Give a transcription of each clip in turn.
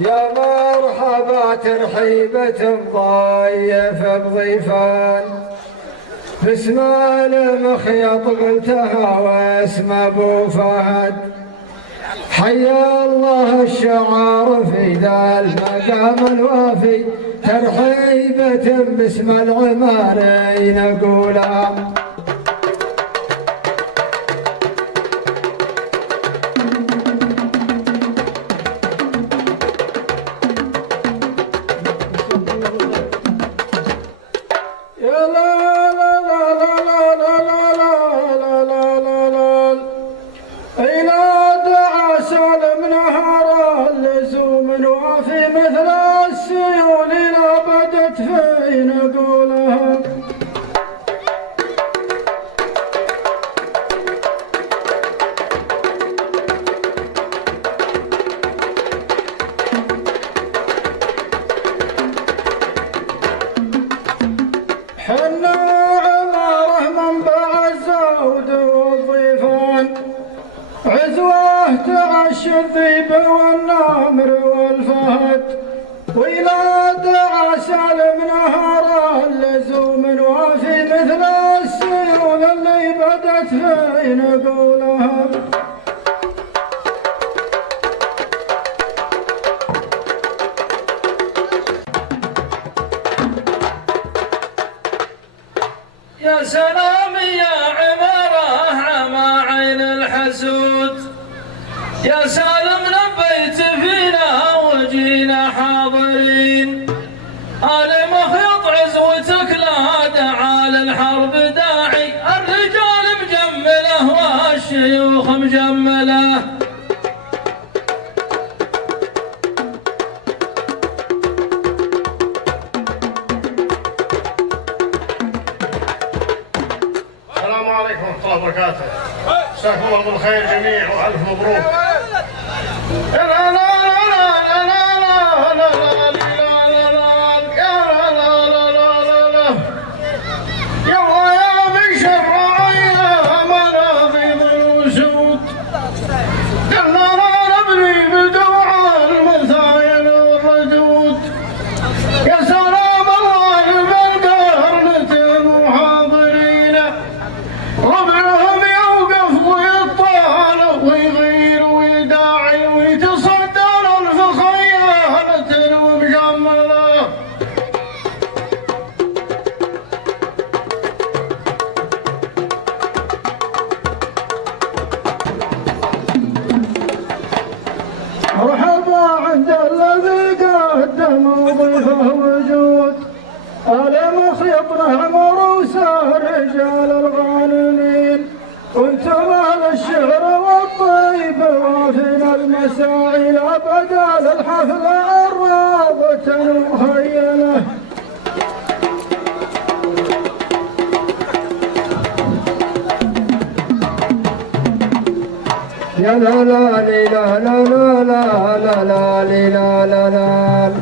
يا مرحبا ترحيبة ضيف بضيفان، باسم المخيط قلتها واسم ابو فهد. حيا الله الشعار في ذا المقام الوافي، ترحيبة باسم العماري نقولها. مثل السيول لا بدت في نقولها. حنا عماره منبع الزود والضيفان، عزوه تعشى الذيب والنمر والفهد، وإلى دعسى نهار اللزوم وافي مثل السيول اللي بدت في نقولها. يا سلام يا عماره عما عين الحسود، يا سالم لبيت فينا وجينا حاضرين، آل مخيط عزوتك لا دعا للحرب داعي، الرجال مجمله والشيوخ مجمله. السلام عليكم ورحمة الله وبركاته. مساكم الله بالخير جميع والف مبروك. مرحبا عند الذي قدم ضيفه وجود، آل مخيط نعمر وسار رجال الغانمين، كنتم اهل الشعر والطيب وافينا المساعي، لا بدل الحفل الراضة مخيله. يا لا لا لا لا لا لا لا لا لا لا،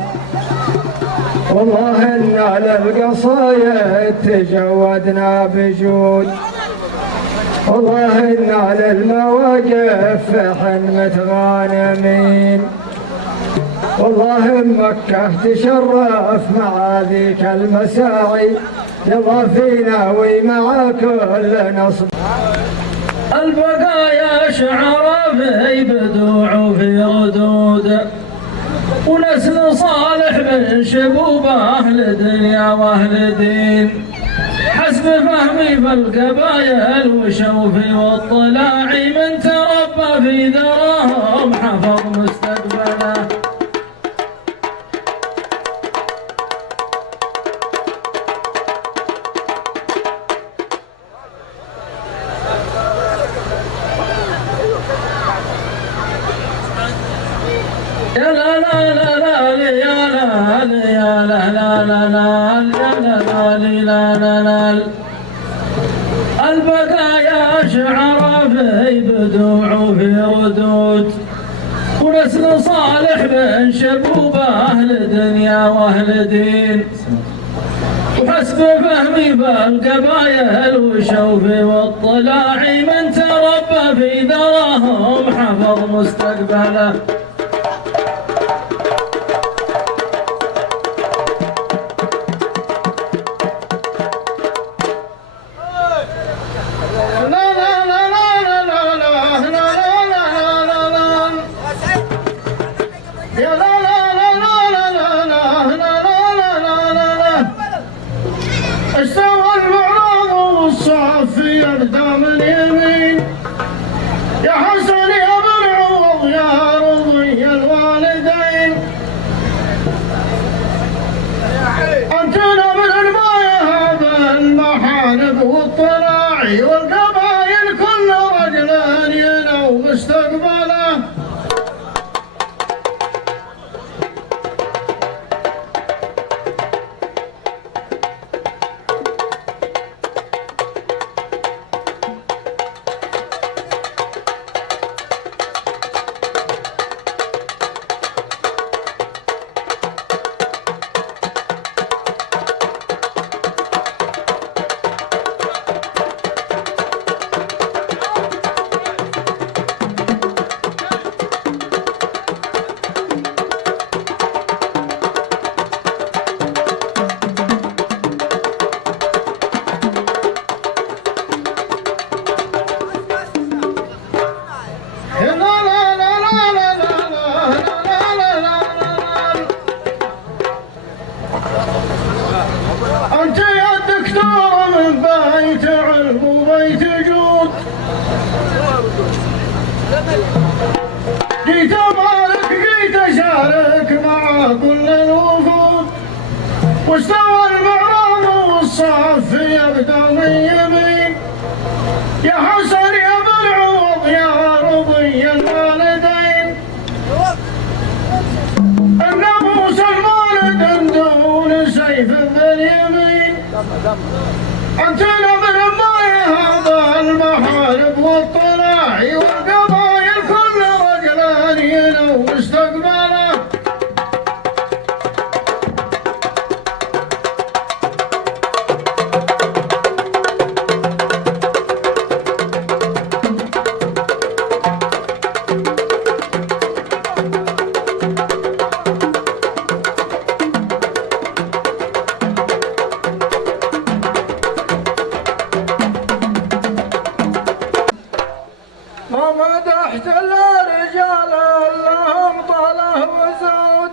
والله إن على القصايد تجودنا بجود، والله إن على المواقف حن متغانمين، والله مكة تشرف مع ذيك المساعي، يلا فينا ومع كل نصب. البقايا شعر في بدوع وفي ردود، ونسل صالح من شبوب أهل دنيا وأهل دين، حسب فهمي في القبايل وشوفي واطلاعي، من تربى في ذراهم حفظ مستقبله. يا لا لا لا لا يا لا يا لا لا لا لا لا لا لا، البقايا شعر في بدوع وفي ردود، ونسل صالح من شبوب أهل دنيا وأهل دين، وحسب فهمي بالقبايل وشوفي واطلاعي، من تربى في ذراهم حفظ مستقبله. يبدأ من يمين يا حسن يا بن عوض يا رضي الوالدين أنت نبل المايه بالمحارب والطلاعي والقبائل كل رجل ينو مستقبله أنت يا دكتور من بيت علم وبيت جود جيت أبارك جيت أشارك مع كل الوفود واستوى المعراض والصف يبدأ من يمين يا حسن يا بن عوض يا رضي الوالدين الناموس الوالد دون سيف باليمين أنت نبل المايه هذا المحارب والطلاعي والقبائل كل رجل ينو مستقبله ما مدحت الرجال اللهم طاله وزود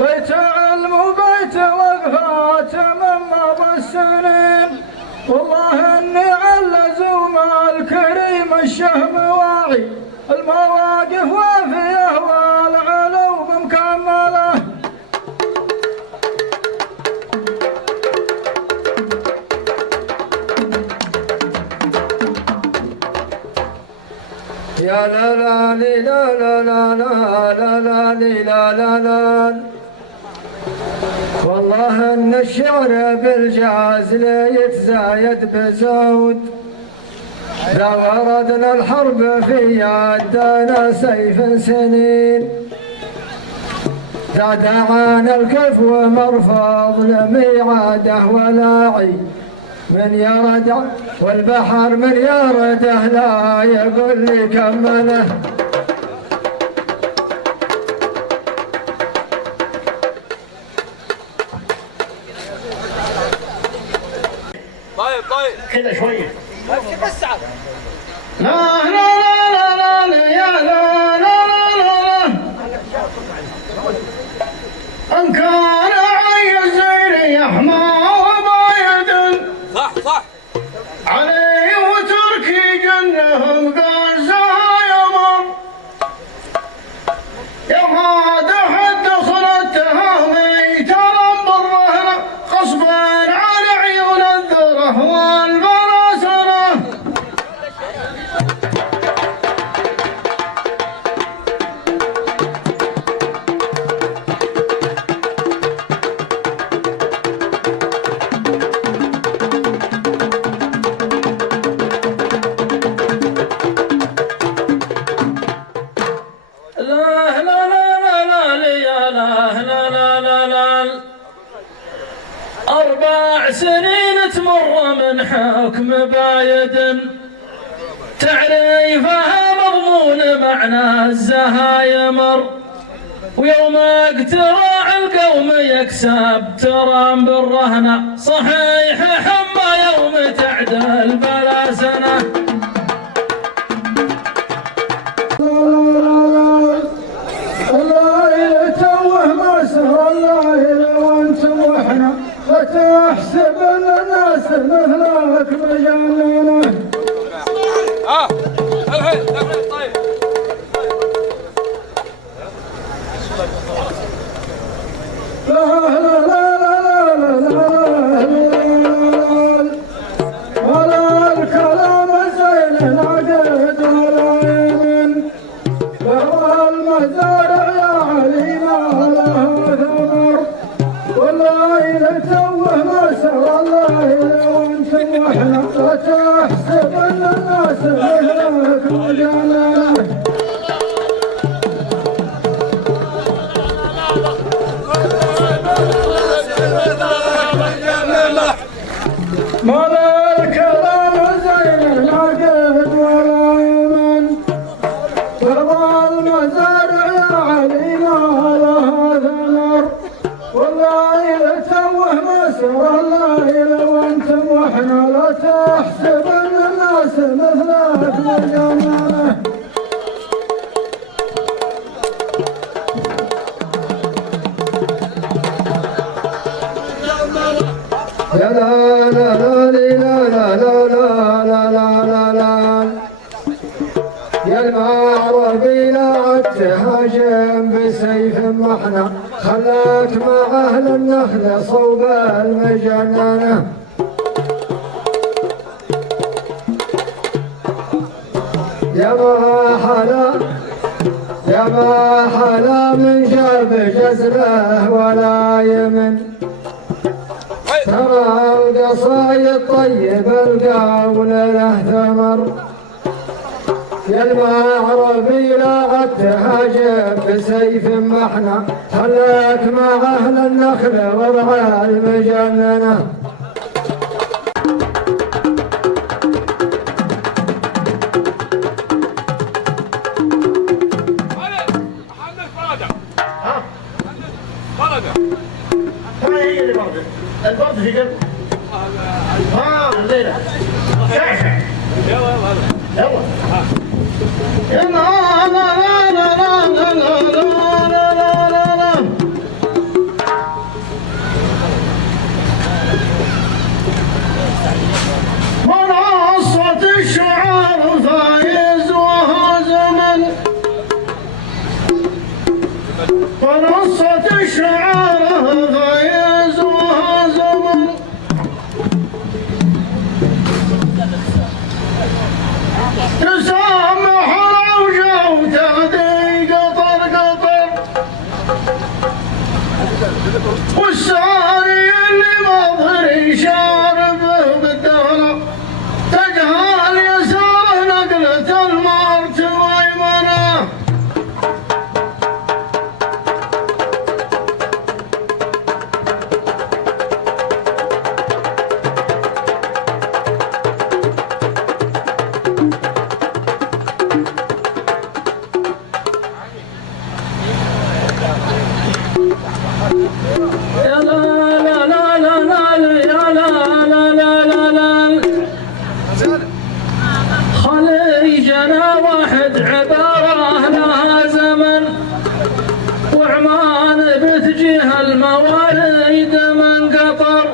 بيت علم وبيت وقفات من مضى السنين والله اني على زوم الكريم الشهم واعي المواقف وافيه والعلو بمكمله يا لا لا لي لا لا لا لا لا لا لي لا لا لا والله ان الشعر بالجاز لا يتزايد بزود ذا وردنا الحرب في يدنا سيف سنين ذا دعانا الكفو مرفض لميعاده ولاعي من يرد والبحر من يرده لا يقول لي كمله طيب كذا شويه لا لا لا لا لا يا لا لا لا ان كان عيزين يحمى وبايد صح علي وتركي جنهم غزة يا ما دحت دخلتها ميترا بالرهن غصبا عن عيون الذره والبراسنه سنين تمر من حكم بايد تعريفها مضمون معنى الزهايمر ويوم اقتراع القوم يكسب ترام بالرهنة صحيح حما يوم تعدل بلا سنة الله توه ما سهر الله لو انتم واحنا لا تحسب ان الناس مثلك مجنونه خلاك مع أهل النخل صوب المجننة يا ما حلا من شرب جسله ولا يمن ترى القصايد طيب القول له ثمر يا المعربي لا تهاجم بسيف محنى خلاك مع أهل النخل ورعى المجننة البرد في قلب الليلة يلا يا لا لا لا لا لا لا لا لا منصة الشعار فايز وها زمن منصة الشعار فايز وها زمن تسامح العوجة وتهدي قطر قطر والساري اللي مظهر شاربه بالدهر تجهل يساره نقلة المرت ويمنه خليجنا واحد عبارة لها زمن وعمان بتجيه المواليد من قطر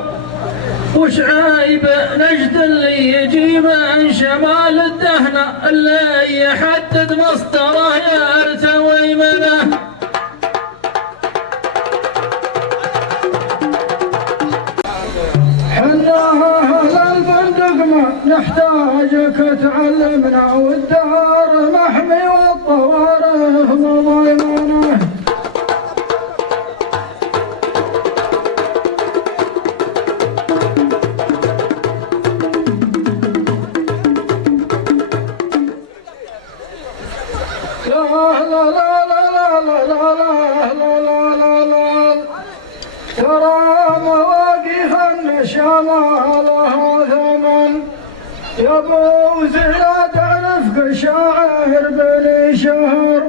وشعيب نجد اللي يجي من شمال الدهنة اللي يحدد مصدره يرتوي منه نحتاجك تعلمنا والدار محمي والطوارئ مضيمنه لا لا لا لا لا لا لا لا لا لا ترى مواقف النشامة لها ثمن يا ابو زياد عرفك شاعر بني شهر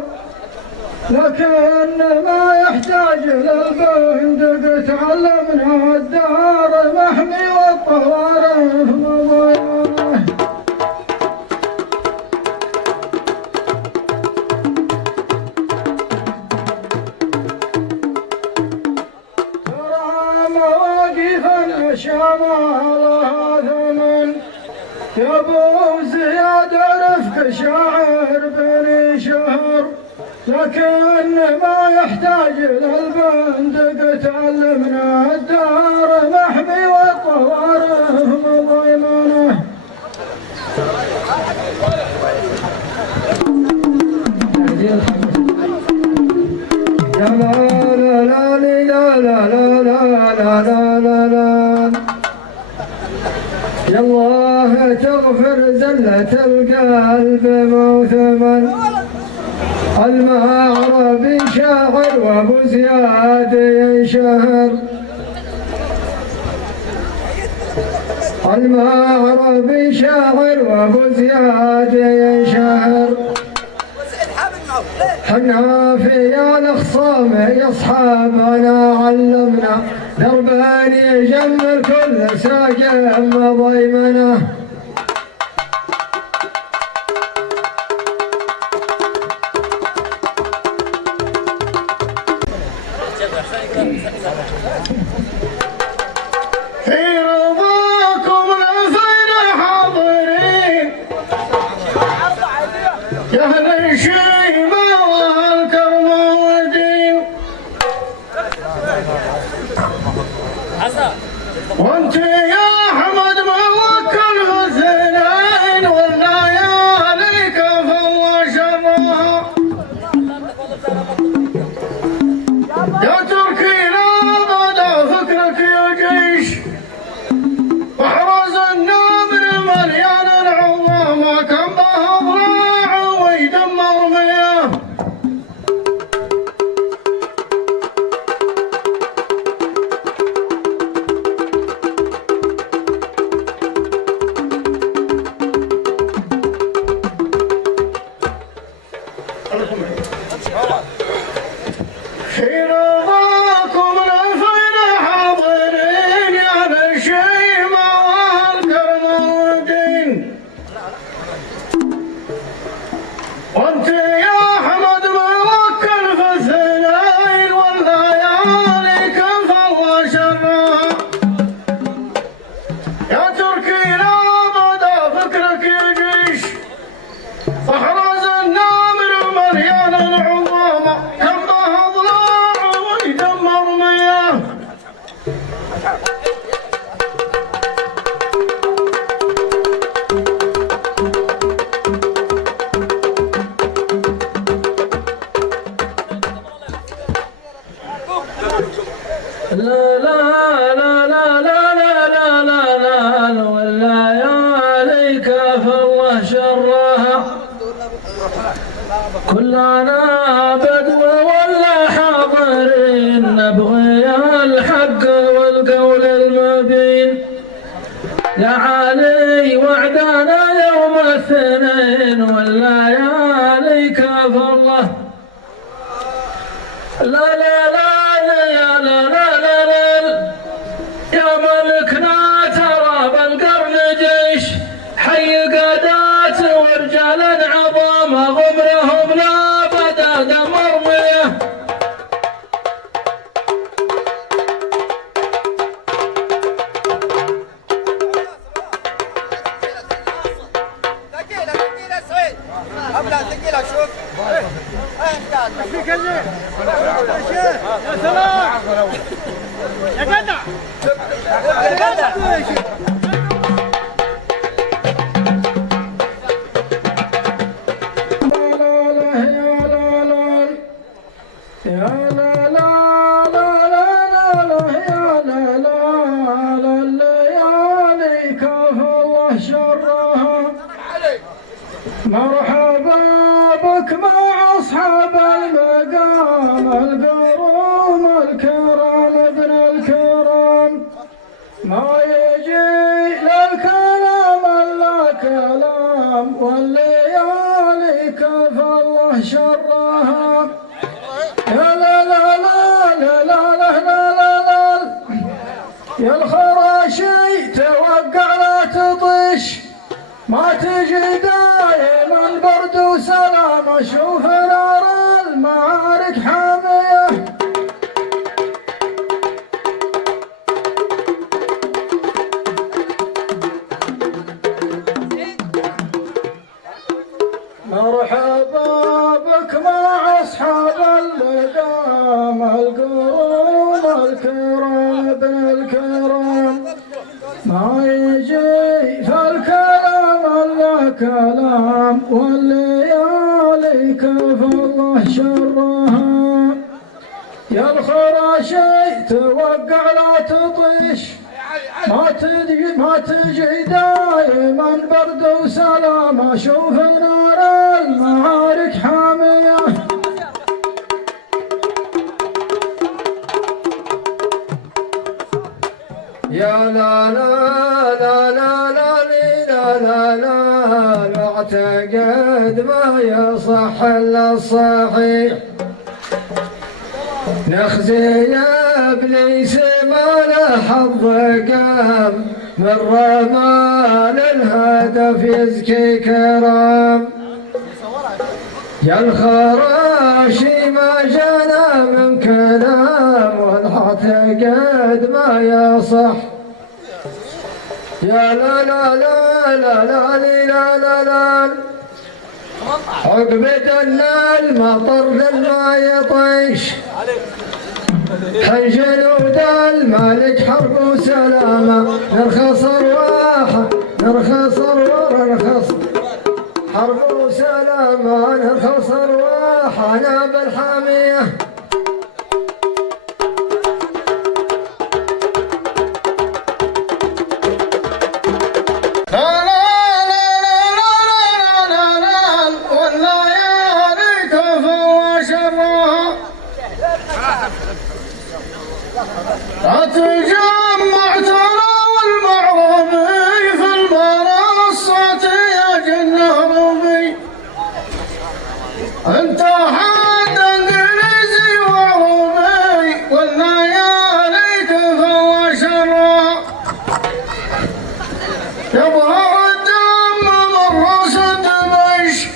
لكن ما يحتاج للبندق تعلمنا الدار محمي والطوارئ مضيمنه ترى مواقف النشامة لها ثمن يا ابو زياد عرفك شاعر لكن ما يحتاج للبندق، تعلمنا الدار محمي والطوارئ مضيمنه. لا لا لا لا لا لا لا لا لا لا يا الله تغفر زلة القلب موثما. المعربي شاعر وابو زياد ينشهر. المعربي شاعر وابو زياد ينشهر. حنا في الخصام يا اصحابنا علمنا، دربان يجمل كل ساقم ضيمنه. في رضاكم الأنفين حاضرين يا أهل الشيبة والكرم والدين، وانت يا أحمد موكل حسنين والليالي كفى الله شرها. يا تركي لا بدا فكرك يا جيش، واحرز النمر مليان العظام كم به ضراع ويدمر مياه. في رضاكم الأنفين حاضرين يا ذا الشيمة والكرم والدين، وانت يا أحمد موكل في الثنين والليالي كفى الله شرها. يا تركي لا بدا فكرك يا جيش، واحرز النمر مليان العظام كم به ضلاع ويدمر مياه. لا لا لا لا لا لا لا لا لا والليالي كفى الله شرها. كلنا بدو ولا حاضرين نبغي الحق والقول المبين. يا علي وعدنا يوم الاثنين والليالي كفى الله. لا لا لا لا لا لا لا لا يا ملكنا ترى بالقرن جيش، حي قادات ورجال عظام غمرهم لا بدا دمر مياه. يا سلام يا جدع يا جدع. مرحبا بك مع أصحاب المقام القروم الكرام ابن الكرام، ما يجي للكلام إلا كلام والليالي كفى الله شرها. يا لا لا لا لا لا لا لا لا يا الخراشي توقع لا تطيش، ما تجي دايما برد وسلام، اشوف نار المعارك حامية. مرحبا بك مع اصحاب ما يجي فالكلام الا كلام والليالي كف الله شرها يا الخراشي توقع لا تطيش ما تجي دايما برد وسلام اشوف نار المعارك حاميه يا لا لا لا لا لا لا لا لا اعتقد ما يصح الا الصحيح نخزي يا ابليس ما له حظ قام من رمال الهدف يزكي كرام يا الخراشي ما جانا من كلام واعتقد ما يصح يا لا لا لا لا لا لا لا لا عقبة ان المطر لما يطيش حنجلود المالك حرب وسلامة نرخص ارواحه نرخص حرب وسلامة نرخص ارواحنا بالحامية تجمع ترى والمعروبي في المنصة يا جنوبي انت حد انجليزي وعروبي والليالي تفوى شرها يظهر الدم من راس دمشق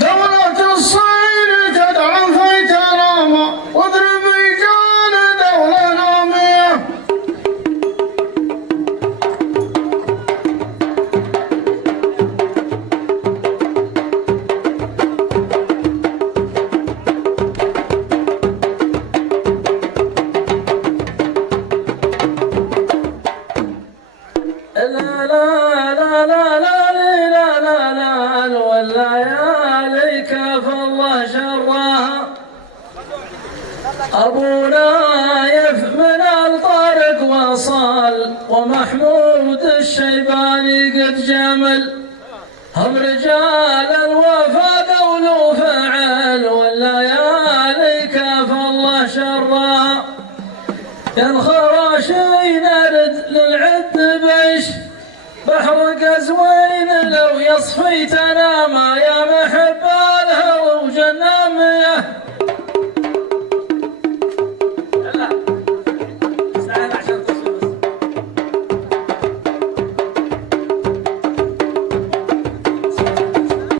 دولة الصين تدعم في ترامى واضرب أبو نايف من الطارق وصال ومحمود الشيباني قد جمل هم رجال الوفا قول فعل والليالي كاف الله شرها يا الخراشي نرد للعد بش بحر قزوين لو يصفي تنام يا